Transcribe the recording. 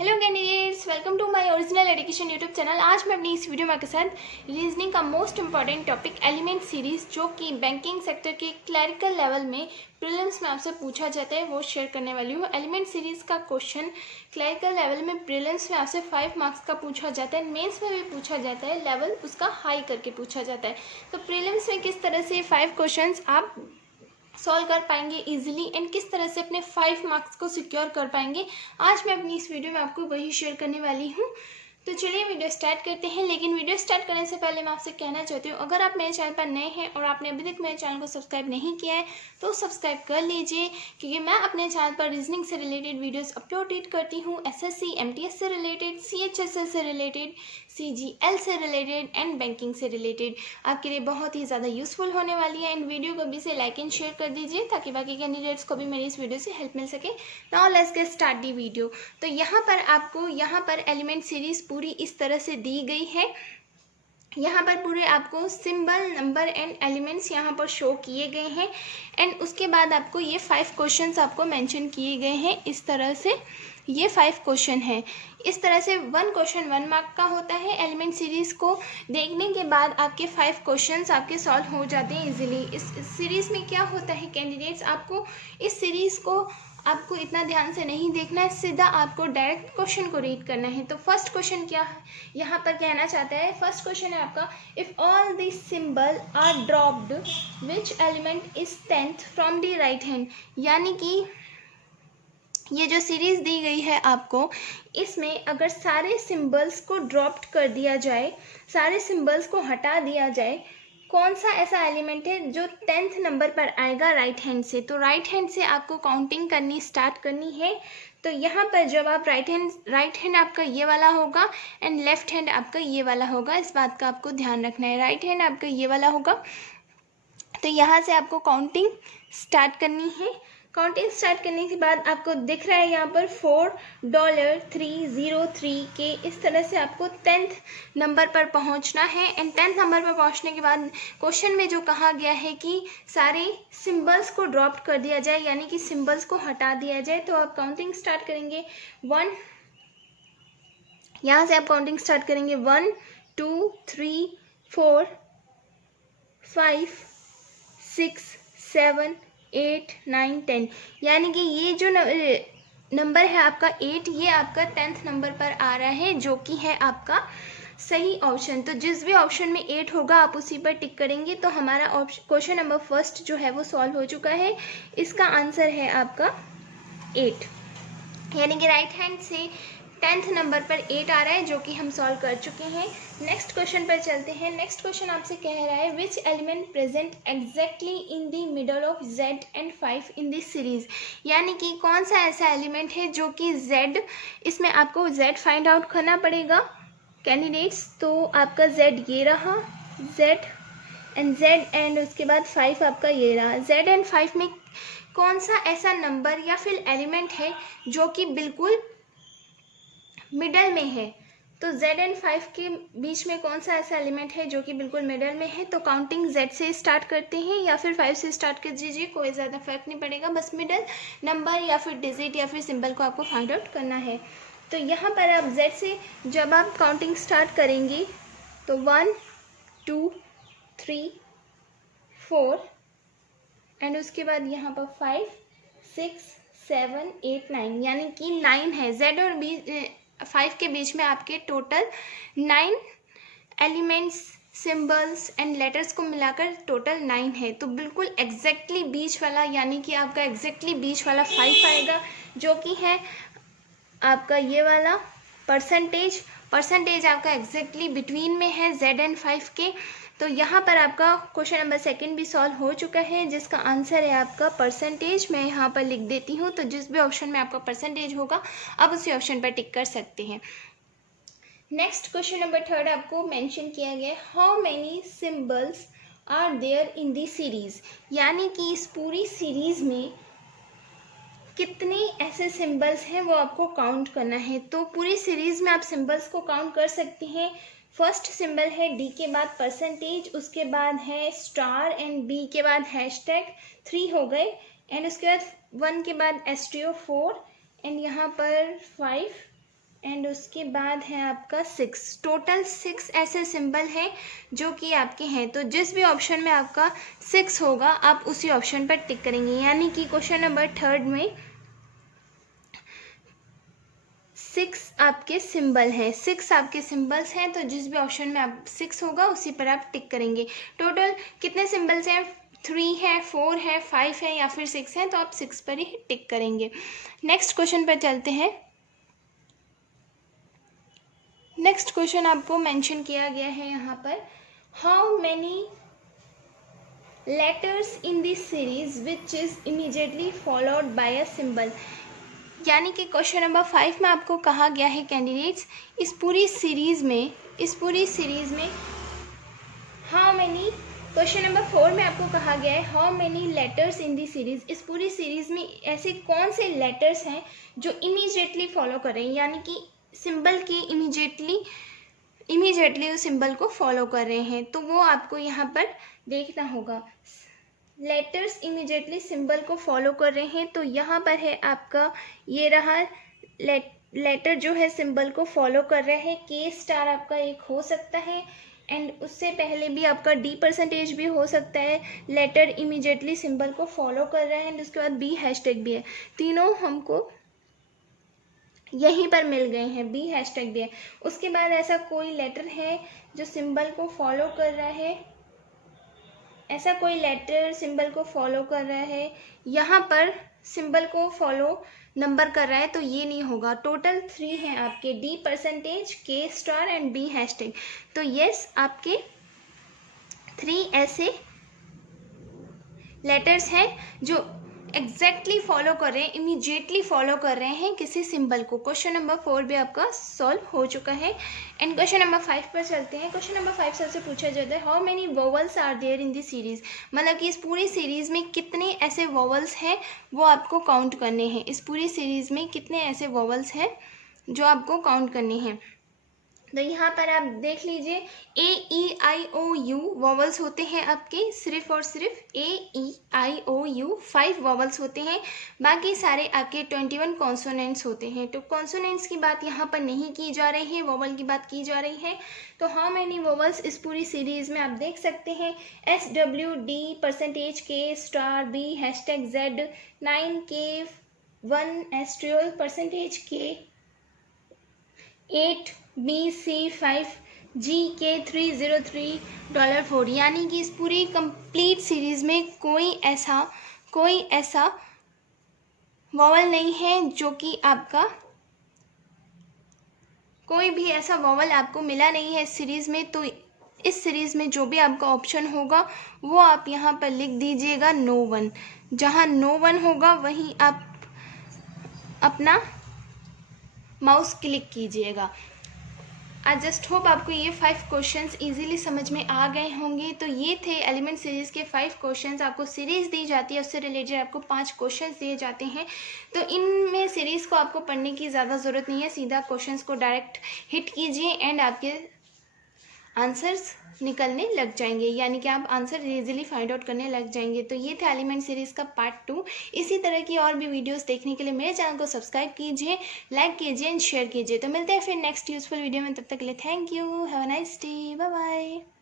Hello candidates, welcome to my original education YouTube channel. आज मैं अपनी इस वीडियो में आपके साथ रीजनिंग का most important topic element series, जो कि बैंकिंग सेक्टर के क्लरिकल लेवल में प्रीलिम्स में आपसे पूछा जाता है, वो शेयर करने वाली हूँ। एलिमेंट सीरीज का क्वेश्चन क्लरिकल लेवल में प्रीलिम्स में आपसे 5 मार्क्स का पूछा जाता है, मेंस में भी पूछा जाता है, लेवल उसका हाई करके पूछा जाता है। तो प्रीलिम्स में किस तरह से 5 क्वेश्चन आप सॉल्व कर पाएंगे इजीली एंड किस तरह से अपने 5 मार्क्स को सिक्योर कर पाएंगे, आज मैं अपनी इस वीडियो में आपको वही शेयर करने वाली हूँ। तो चलिए वीडियो स्टार्ट करते हैं। लेकिन वीडियो स्टार्ट करने से पहले मैं आपसे कहना चाहती हूँ, अगर आप मेरे चैनल पर नए हैं और आपने अभी तक मेरे चैनल को सब्सक्राइब नहीं किया है तो सब्सक्राइब कर लीजिए, क्योंकि मैं अपने चैनल पर रीजनिंग से रिलेटेड वीडियोस अपलोडेड करती हूँ। एसएससी एमटीएस से रिलेटेड, सीएचएसएल से रिलेटेड, सीजीएल से रिलेटेड एंड बैंकिंग से रिलेटेड आपके लिए बहुत ही ज़्यादा यूजफुल होने वाली है। इन वीडियो को भी से लाइक एंड शेयर कर दीजिए ताकि बाकी कैंडिडेट्स को भी मेरी इस वीडियो से हेल्प मिल सके। Now let's get start the video. तो यहाँ पर आपको एलिमेंट सीरीज पूरी इस तरह से दी गई है। यहाँ पर पूरे आपको सिंबल, नंबर एंड एलिमेंट्स यहाँ पर शो किए गए हैं एंड उसके बाद आपको ये 5 क्वेश्चंस आपको मेंशन किए गए हैं। इस तरह से ये 5 क्वेश्चन है। इस तरह से 1 क्वेश्चन 1 मार्क का होता है। एलिमेंट सीरीज को देखने के बाद आपके 5 क्वेश्चंस आपके सॉल्व हो जाते हैं इजीली। इस सीरीज में क्या होता है कैंडिडेट्स, आपको इस सीरीज को आपको इतना ध्यान से नहीं देखना है, सीधा आपको डायरेक्ट क्वेश्चन को रीड करना है। तो फर्स्ट क्वेश्चन क्या है यहाँ पर कहना चाहता है, फर्स्ट क्वेश्चन है आपका, if all this symbol are dropped which element is 10th from the right hand. यानी कि ये जो सीरीज दी गई है आपको, इसमें अगर सारे सिंबल्स को ड्रॉप कर दिया जाए, सारे सिंबल्स को हटा दिया जाए, कौन सा ऐसा एलिमेंट है जो 10th नंबर पर आएगा राइट हैंड से। तो राइट हैंड से आपको काउंटिंग करनी स्टार्ट करनी है। तो यहाँ पर जब आप राइट हैंड आपका ये वाला होगा एंड लेफ्ट हैंड आपका ये वाला होगा, इस बात का आपको ध्यान रखना है। राइट हैंड आपका ये वाला होगा, तो यहाँ से आपको काउंटिंग स्टार्ट करनी है। काउंटिंग स्टार्ट करने के बाद आपको दिख रहा है यहाँ पर $4.303 के, इस तरह से आपको 10th नंबर पर पहुँचना है। एंड 10th नंबर पर पहुँचने के बाद क्वेश्चन में जो कहा गया है कि सारे सिंबल्स को ड्रॉप कर दिया जाए, यानी कि सिंबल्स को हटा दिया जाए। तो आप काउंटिंग स्टार्ट करेंगे 1, यहाँ से आप काउंटिंग स्टार्ट करेंगे 1 2 3 4 5 6 7 8 9 10, यानी कि ये जो नंबर है आपका 8, ये आपका 10th नंबर पर आ रहा है, जो कि है आपका सही ऑप्शन। तो जिस भी ऑप्शन में 8 होगा आप उसी पर टिक करेंगे। तो हमारा क्वेश्चन नंबर फर्स्ट जो है वो सॉल्व हो चुका है। इसका आंसर है आपका 8, यानी कि राइट हैंड से 10th नंबर पर 8 आ रहा है, जो कि हम सॉल्व कर चुके हैं। नेक्स्ट क्वेश्चन पर चलते हैं। नेक्स्ट क्वेश्चन आपसे कह रहा है, which element present exactly in the middle of Z and 5 in this series. यानी कि कौन सा ऐसा एलिमेंट है जो कि Z, इसमें आपको Z फाइंड आउट करना पड़ेगा कैंडिडेट्स। तो आपका Z ये रहा, Z एंड उसके बाद 5 आपका ये रहा। Z एंड 5 में कौन सा ऐसा नंबर या फिर एलिमेंट है जो कि बिल्कुल मिडल में है। तो Z एंड 5 के बीच में कौन सा ऐसा एलिमेंट है जो कि बिल्कुल मिडल में है। तो काउंटिंग Z से स्टार्ट करते हैं या फिर 5 से स्टार्ट कर दीजिए, कोई ज़्यादा फर्क नहीं पड़ेगा, बस मिडल नंबर या फिर डिजिट या फिर सिंबल को आपको फाइंड आउट करना है। तो यहाँ पर आप Z से जब आप काउंटिंग स्टार्ट करेंगे तो 1 2 3 4 एंड उसके बाद यहाँ पर 5 6 7 8 9, यानी कि 9 है। Z और 5 के बीच में आपके total 9 elements, symbols and letters को मिलाकर टोटल 9 है। तो बिल्कुल एग्जैक्टली बीच वाला, यानी कि आपका एग्जैक्टली बीच वाला 5 आएगा, जो कि है आपका ये वाला परसेंटेज आपका एग्जैक्टली बिटवीन में है Z एंड 5 के। तो यहाँ पर आपका क्वेश्चन नंबर सेकंड भी सॉल्व हो चुका है, जिसका आंसर है आपका परसेंटेज। मैं यहाँ पर लिख देती हूँ, तो जिस भी ऑप्शन में आपका परसेंटेज होगा आप उसी ऑप्शन पर टिक कर सकते हैं। नेक्स्ट क्वेश्चन नंबर थर्ड आपको मेंशन किया गया है, how many symbols are there in the series. यानी कि इस पूरी सीरीज में कितने ऐसे सिंबल्स हैं वो आपको काउंट करना है। तो पूरी सीरीज में आप सिंबल्स को काउंट कर सकते हैं। फर्स्ट सिंबल है D के बाद परसेंटेज, उसके बाद है स्टार एंड B के बाद हैशटैग, 3 हो गए। एंड उसके बाद 1 के बाद एस्ट्रियो 4 एंड यहाँ पर 5 एंड उसके बाद है आपका 6। टोटल 6 ऐसे सिंबल हैं जो कि आपके हैं। तो जिस भी ऑप्शन में आपका 6 होगा आप उसी ऑप्शन पर टिक करेंगे। यानी कि क्वेश्चन नंबर 3 में 6 आपके सिंबल हैं, 6 आपके सिंबल्स हैं। तो जिस भी ऑप्शन में आप 6 होगा उसी पर आप टिक करेंगे। टोटल कितने सिंबल्स हैं? 3 है, 4 है, 5 है या फिर 6 है, तो आप 6 पर ही टिक करेंगे। नेक्स्ट क्वेश्चन पर चलते हैं। नेक्स्ट क्वेश्चन आपको मेंशन किया गया है यहाँ पर, how many letters in this series which is immediately followed by a symbol. यानी कि क्वेश्चन नंबर 5 में आपको कहा गया है कैंडिडेट्स, इस पूरी सीरीज में हाउ मैनी, क्वेश्चन नंबर 4 में आपको कहा गया है how many letters in the series, इस पूरी सीरीज में ऐसे कौन से लेटर्स हैं जो इमीडिएटली फॉलो कर रहे हैं, यानी कि सिंबल के इमीडिएटली उस सिंबल को फॉलो कर रहे हैं। तो वो आपको यहाँ पर देखना होगा। लेटर्स इमीडिएटली सिंबल को फॉलो कर रहे हैं, तो यहाँ पर है आपका ये रहा लेटर जो है सिंबल को फॉलो कर रहा है। के स्टार आपका एक हो सकता है एंड उससे पहले भी आपका D% भी हो सकता है। लेटर इमीडिएटली सिंबल को फॉलो कर रहा है एंड उसके बाद B# भी है। तीनों हमको यहीं पर मिल गए हैं, B# भी है। उसके बाद ऐसा कोई लेटर है जो सिंबल को फॉलो कर रहा है, ऐसा कोई लेटर सिंबल को फॉलो कर रहा है, यहाँ पर सिंबल को फॉलो नंबर कर रहा है, तो ये नहीं होगा। टोटल 3 हैं आपके, D%, के स्टार एंड B#। तो यस, आपके 3 ऐसे लेटर्स हैं जो एग्जैक्टली फॉलो कर रहे हैं, इमीडिएटली फॉलो कर रहे हैं किसी सिंबल को। क्वेश्चन नंबर 4 भी आपका सॉल्व हो चुका है। एंड क्वेश्चन नंबर 5 पर चलते हैं। क्वेश्चन नंबर 5 सबसे पूछा जाता है, how many vowels are there in the series. मतलब कि इस पूरी सीरीज में कितने ऐसे वोवल्स हैं वो आपको काउंट करने हैं। इस पूरी सीरीज में कितने ऐसे वोवल्स हैं जो आपको काउंट करने हैं। तो यहाँ पर आप देख लीजिए, A-E-I-O-U वॉवल्स होते हैं आपके, सिर्फ और सिर्फ A-E-I-O-U 5 वॉवल्स होते हैं। बाकी सारे आपके 21 कॉन्सोनेंट्स होते हैं। तो कॉन्सोनेंट्स की बात यहाँ पर नहीं की जा रही है, वॉवल की बात की जा रही है। तो हाउ मैनी वॉवल्स इस पूरी सीरीज में आप देख सकते हैं, SW, D%, K star, B#Z, 9K, 1 %K, 8 BC5, GK 303.4। यानी कि इस पूरी कंप्लीट सीरीज में कोई ऐसा वॉवल नहीं है जो कि आपका, कोई भी ऐसा वॉवल आपको मिला नहीं है इस सीरीज में। तो इस सीरीज में जो भी आपका ऑप्शन होगा वो आप यहाँ पर लिख दीजिएगा नो 1। जहाँ नो 1 होगा वहीं आप अपना माउस क्लिक कीजिएगा। आई जस्ट होप आपको ये 5 क्वेश्चंस इजीली समझ में आ गए होंगे। तो ये थे एलिमेंट सीरीज़ के 5 क्वेश्चंस। आपको सीरीज़ दी जाती है, उससे रिलेटेड आपको 5 क्वेश्चंस दिए जाते हैं। तो इनमें सीरीज़ को आपको पढ़ने की ज़्यादा ज़रूरत नहीं है, सीधा क्वेश्चंस को डायरेक्ट हिट कीजिए एंड आपके आंसर्स निकलने लग जाएंगे, यानी कि आप आंसर इजीली फाइंड आउट करने लग जाएंगे। तो ये था एलिमेंट सीरीज़ का पार्ट 2। इसी तरह की और भी वीडियोस देखने के लिए मेरे चैनल को सब्सक्राइब कीजिए, लाइक कीजिए एंड शेयर कीजिए। तो मिलते हैं फिर नेक्स्ट यूजफुल वीडियो में, तब तक के लिए thank you, have a nice day, bye bye.